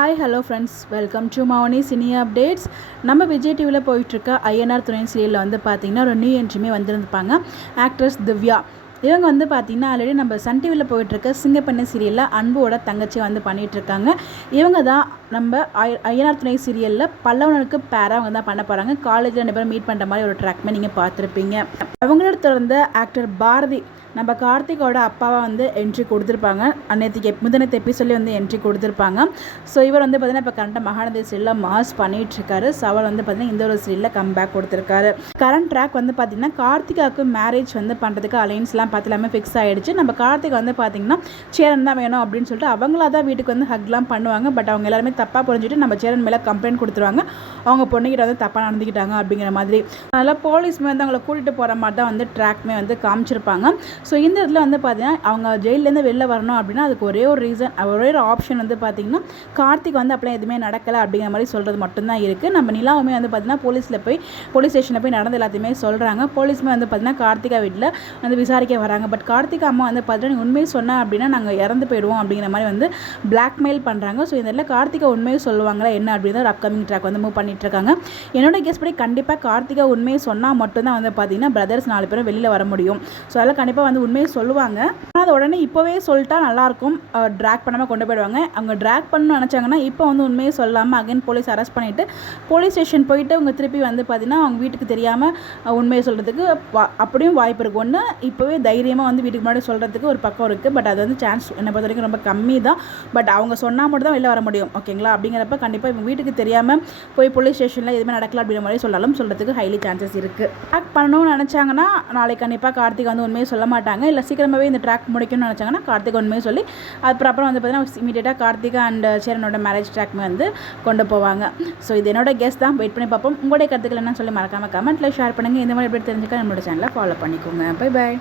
Hi hello friends, welcome to Mouni cine updates. நம்ம விஜய் டிவியில் போயிட்டுருக்க ஐஎன்ஆர் துணை சீரியலில் வந்து பார்த்திங்கன்னா ஒரு நியூ என்ட்ரியுமே வந்திருந்துப்பாங்க. ஆக்ட்ரஸ் திவ்யா இவங்க வந்து பார்த்திங்கன்னா ஆல்ரெடி நம்ம சன் டிவியில் போயிட்டுருக்க சிங்கப்பெண்ணை சீரியலில் அன்போட தங்கச்சி வந்து பண்ணிகிட்ருக்காங்க. இவங்க தான் நம்ம ஐஎன்ஆர் துணை சீரியலில் பல்லவனுக்கு பேராக அவங்க தான் பண்ண போகிறாங்க. காலேஜில் 2 பேரும் மீட் பண்ணுற மாதிரி ஒரு ட்ராக்மே நீங்கள் பார்த்துருப்பீங்க. அவங்களோட தொடர்ந்து ஆக்டர் பாரதி நம்ம கார்த்திகோட அப்பாவை வந்து என்ட்ரி கொடுத்துருப்பாங்க. முந்தினத்து எபிசோட்லேயே வந்து என்ட்ரி கொடுத்துருப்பாங்க. ஸோ இவர் வந்து பார்த்திங்கன்னா இப்போ கரெக்டாக மகாநதி சீரியலில் மாஸ் பண்ணிகிட்ருக்காரு. ஸோ அவர் வந்து பார்த்திங்கன்னா இந்த ஒரு சீரியலில் கம்பேக் கொடுத்துருக்காரு. கரண்ட் ட்ராக் வந்து பார்த்திங்கன்னா கார்த்திகாவுக்கு மேரேஜ் வந்து பண்ணுறதுக்கு அலைன்ஸ்லாம் பார்த்து எல்லாமே ஃபிக்ஸ் ஆகிடுச்சு. நம்ம கார்த்திகா வந்து பார்த்திங்கன்னா சேரன் தான் வேணும் அப்படின்னு சொல்லிட்டு அவங்களா தான் வீட்டுக்கு வந்து ஹக்லாம் பண்ணுவாங்க. பட் அவங்க எல்லாருமே தப்பாக புரிஞ்சுட்டு நம்ம சேரன் மேலே கம்ப்ளைண்ட் கொடுத்துருவாங்க. அவங்க பொண்ணுக்கிட்ட வந்து தப்பாக நடந்துக்கிட்டாங்க அப்படிங்கிற மாதிரி. அதனால் போலீஸ்மே வந்து அவங்கள கூட்டிகிட்டு போகிற மாதிரி தான் வந்து ட்ராக்மே வந்து காமிச்சிருப்பாங்க. ஸோ இந்த இடத்துல வந்து பார்த்தீங்கன்னா அவங்க ஜெயிலேருந்து வெளில வரணும் அப்படின்னா அதுக்கு ஒரே ஒரு ரீசன், ஒரே ஒரு ஆப்ஷன் வந்து பார்த்திங்கன்னா கார்த்திக் வந்து அப்படிலாம் எதுவுமே நடக்கலை அப்படிங்கிற மாதிரி சொல்கிறது மட்டும்தான் இருக்குது. நம்ம நிலாவுமே வந்து பார்த்திங்கன்னா போலீஸ் ஸ்டேஷனில் போய் நடந்து எல்லாத்தையுமே சொல்கிறாங்க. போலீஸுமே வந்து பார்த்திங்கன்னா கார்த்திகா வீட்டில் வந்து விசாரிக்க வராங்க. பட் கார்த்திகா அம்மா வந்து பார்த்தீங்கன்னா உண்மையை சொன்னால் அப்படின்னா நாங்கள் இறந்து போயிடுவோம் அப்படிங்கிற மாதிரி வந்து பிளாக்மெயில் பண்ணுறாங்க. ஸோ இந்த இடத்துல கார்த்திகா உண்மையை சொல்லுவாங்களா என்ன அப்படின்னு ஒரு அப்கமிங் ட்ராக் வந்து மூவ் பண்ணிட்டு இருக்காங்க. என்னோட கெஸ் படி கண்டிப்பாக கார்த்திகா உண்மையை சொன்னால் மட்டும்தான் வந்து பார்த்திங்கன்னா பிரதர்ஸ் 4 பேரும் வெளியில் வர முடியும். ஸோ அதெல்லாம் கண்டிப்பாக வந்து உண்மையை சொல்லுவாங்க. ஆனால் அது உடனே இப்போவே சொல்லிட்டா நல்லாயிருக்கும். ட்ராக் பண்ணாமல் கொண்டு போயிடுவாங்க. அவங்க ட்ராக் பண்ணணும்னு நினச்சாங்கன்னா இப்போ வந்து உண்மையை சொல்லாமல் அகைன் போலீஸ் அரெஸ்ட் பண்ணிவிட்டு போலீஸ் ஸ்டேஷன் போயிட்டு அவங்க திருப்பி வந்து பார்த்திங்கன்னா அவங்க வீட்டுக்கு தெரியாமல் உண்மையை சொல்கிறதுக்கு அப்படியும் வாய்ப்பு இருக்குது. ஒன்று இப்போவே தைரியமாக வந்து வீட்டுக்கு முன்னாடி சொல்கிறதுக்கு ஒரு பக்கம் இருக்குது. பட் அது வந்து சான்ஸ் என்னை பொறுத்த வரைக்கும் ரொம்ப கம்மி தான். பட் அவங்க சொன்னால் மட்டும் தான் வெளில வர முடியும். ஓகேங்களா? அப்படிங்கிறப்ப கண்டிப்பாக இவங்க வீட்டுக்கு தெரியாமல் போய் போலீஸ் ஸ்டேஷனில் எதுவுமே நடக்கல அப்படிங்கிற மாதிரி சொல்லாலும் சொல்கிறதுக்கு ஹைலி சான்சஸ் இருக்குது. ட்ராக் பண்ணணும்னு நினச்சாங்கன்னா நாளைக்கு கண்டிப்பாக கார்த்திக் வந்து உண்மையை சொல்ல மாட்டாங்க. இல்லை சீக்கிரமாகவே இந்த ட்ராக் முடிக்கணும்னு நினச்சாங்கன்னா கார்த்திக் உண்மையை சொல்லி அப்புறம் வந்து பார்த்தீங்கன்னா இமீடியட்டாக கார்த்திகா அண்ட் சேரனோட மேரேஜ் ட்ராக்மே வந்து கொண்டு போவாங்க. ஸோ இது என்னோட கெஸ் தான். வெயிட் பண்ணி பார்ப்போம். உங்களுடைய கருத்துக்கள் என்னன்னு சொல்லி மறக்காமல் கமெண்ட்டில் ஷேர் பண்ணுங்கள். இந்த மாதிரி எப்படி தெரிஞ்சுக்க நம்மளோட சேனலை ஃபாலோ பண்ணிக்கோங்க. Bye bye.